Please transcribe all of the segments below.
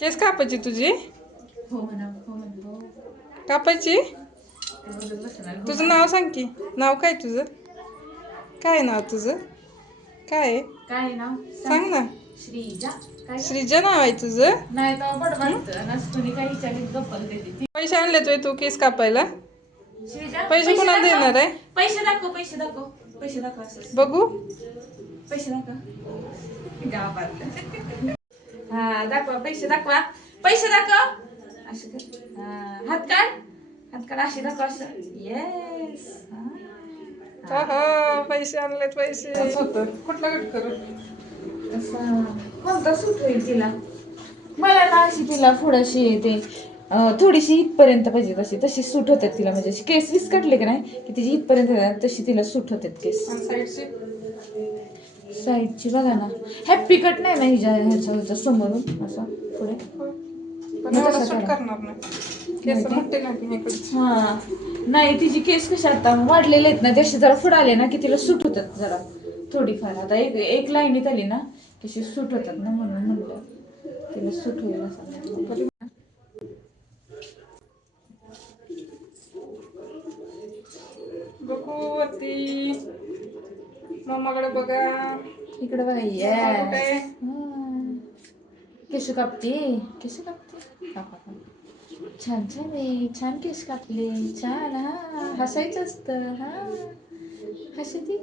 केस कापायची तुझी? हो म्हणा, हो म्हणा, हो. कापायची? ते बोलत बसणार. हो तुझं म्हणा. नाव सांग की. नाव काय तुझं? काय आहे नाव तुझं? काय आहे? काय नाव सांग ना. श्रीजा. काय गं? श्रीजा नाव आहे तुझं? नाही तर बड वाटतं नसतोनी काही विचारली गप्पल देते ती. पैसे आणलेत होय तू केस कापायला? श्रीजा पैसे कोणाला दाखव. देणार आहे? पैसे दाखव, पैसे दाखव, पैसे दाखव असं. बघू. पैसे दाखव. गावात. हा दाखवा, पैसे दाखवा, पैसे दाखव. असं कर. हात काढ, हात काढ, अशी दाखव असं. येस. हा पैसे आणलेत पैसे. होतं कुठला कट करू? असं कोणता सूट होईल तिला? मला ना अशी तिला थोडीशी ते थोडीशी इथपर्यंत पाहिजे, तशी सूट होतात तिला. म्हणजे अशी केस वीस कटले की नाही की तिची इथपर्यंत येतात, तशी तिला सूट होतात केस. साईडची साईडची बघा ना, हॅप्पी कट नाही ना ह्याच्या समोरून असं पुढे. पण एवढं सूट करणार नाही. केस मोठे नाही इकडचे. हा नाही, तिची केस कशी आता वाढलेले आहेत ना, जसे जरा पुढे आले ना की तिला सूट होतात जरा थोडीफार. आता एक लाईनीत आली ना तशी सूट होतात ना, म्हणून म्हणलं तिला सूट होईल असं. बघू वरती. मम्माकडे बघा. इकडे बघा. कुठे? केस कापते, केस कापते. छान छान आहे, छान केस कापले, छान. हा हसायचं असतं. हा हसती,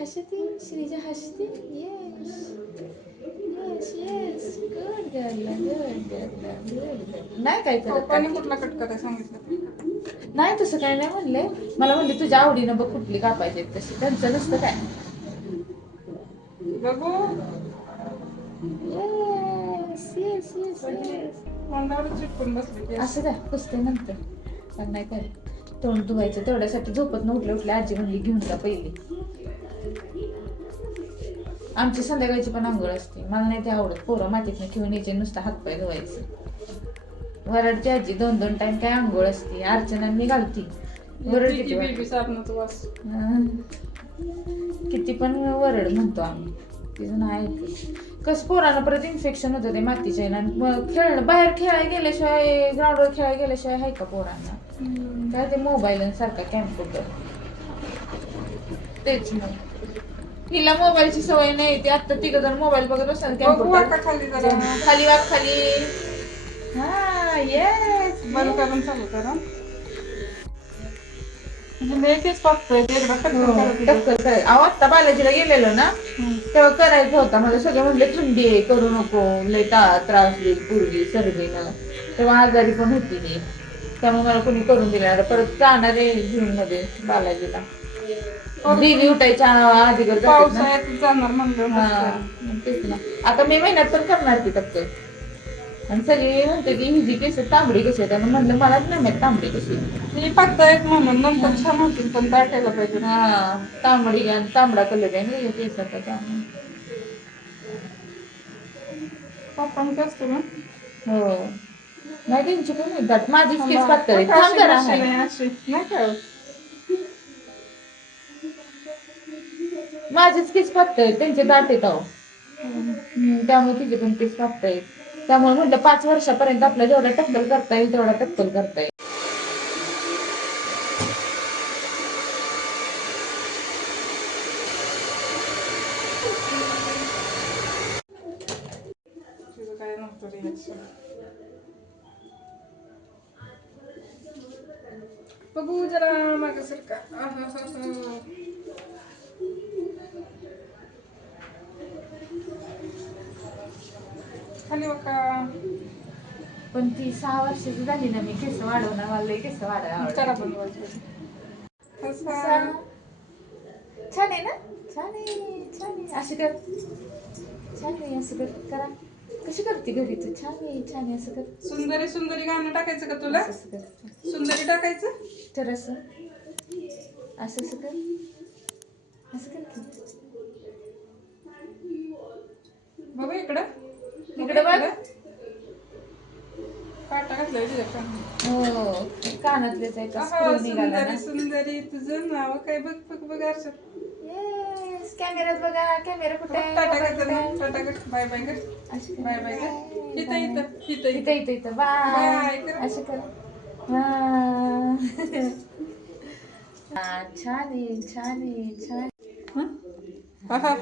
हसती श्रीजा, हसती. Yes yes yes, good girl, good girl, good girl. नाही काय करत पप्पाने कुठला कट करायला सांगितलं? नाही, तसं काय नाही म्हणले. मला म्हणले तुझ्या आवडीनं बघ कुठली कापायची तशी, त्यांचं नसतं काय. बघू. Yes yes yes yes. तोंडावर चिटकून बसले. असं काय पुसते नंतर, पण नाही काय. तोंड धुवायचं तेवढ्यासाठी झोपत न उठल्या आजी म्हणली घेऊन जा पहिली. आमची संध्याकाळची पण आंघोळ असते, मला नाही ते आवडत. पोरं मातीतनं घेऊन यायचे, नुसतं हातपाय धुवायचं. वरडची आजी 2-2 टाइम काय आंघोळ असते. अर्चना मी घालती, वरडते. बेबी साबणाचा वास. किती पण वरड म्हणतो आम्ही, तिचं नाही. कसं पोरांना परत इन्फेक्शन होतं ते मातीच्या खेळणं. बाहेर खेळायला गेल्याशिवाय, ग्राउंडवर खेळायला गेल्याशिवाय आहे का पोरांना? काय ते मोबाईल सारखा कॅम्प्युटर तेच. मग हिला मोबाईलची सवय नाही, ती आता तिघ जण मोबाईल बघत असतात. कॅम्प्युटर खाली वाग, खाली. हा येस, बंद करून चालू करा. टक्कल करायचं. आत्ता बालाजीला गेलेलो ना तेव्हा करायचं होता. मला सगळे म्हणले थंडी आहे, करू नको, लय त्रास देईल पूर्वी सर्दीनं. तेव्हा आजारी पण होती मी, त्यामुळे मला कोणी करून दिलं. परत जाणार आहे जून मध्ये बालाजीला. देवी उठायच्या आधी जाणार म्हणलं. तेच ना. आता मे महिन्यात पण करणार ती टक्कल. आणि सगळी म्हणते की हिजी केस तांबडी कशी आहे, त्यानं म्हणलं मलाच नाही माहित तांबडी कशी. मी फक्त एक म्हणून नंतर छान होतील, पण दाटायला पाहिजे. हा तांबडी आणि तांबडा कलर आहे ना केसाचा, त्यामुळे. पप्पांची असते ना. हो नाही, त्यांची पण नाही दाट. माझीच केस पातळ आहे. थांब जरा. नाही काय माझेच केस पातळ आहेत, त्यांचे दाट आहेत अहो. त्यामुळे तिचे पण केस पातळ आहेत. त्यामुळे म्हटलं 5 वर्षापर्यंत आपल्याला जेवढा टक्कल करता येईल तेवढा टक्कल करता येईल. काय नव्हतं रिएक्शन. बघू जरा मागे सरका. खाली बघा. पण ती 6 वर्षाची झाली ना, मी केस वाढवणार, मला केस वाढायला करा बनवायचं. छान आहे ना, छान आहे, छान आहे. अशी कर, छान आहे, असं कर. करा कशी करते घरी तू? छान आहे, छान आहे, असं कर. सुंदरी सुंदरी गाणं टाकायचं का तुला? असं कर, सुंदरी टाकायचं तर असं असं असं कर, असं कर की. बघू इकडं, इकडे बघ. काटा घातलाय तुझ्या. हो कानातलेच आहे का स्क्रू निघाला ना. सुंदरी तुझं नाव काय? बघ बघ बघ अर्षद. येस, कॅमेऱ्यात बघा. कॅमेरा कुठे आहे? टाटा कर, बाय बाय कर, बाय बाय कर. इथं इथं इथं इथं इथं इथं बाय बाय कर. असं कर बाय छान आहे छान आहे छान हं? आहा.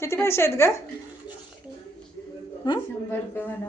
किती पैसे आहेत ग? 100 रुपये म्हणा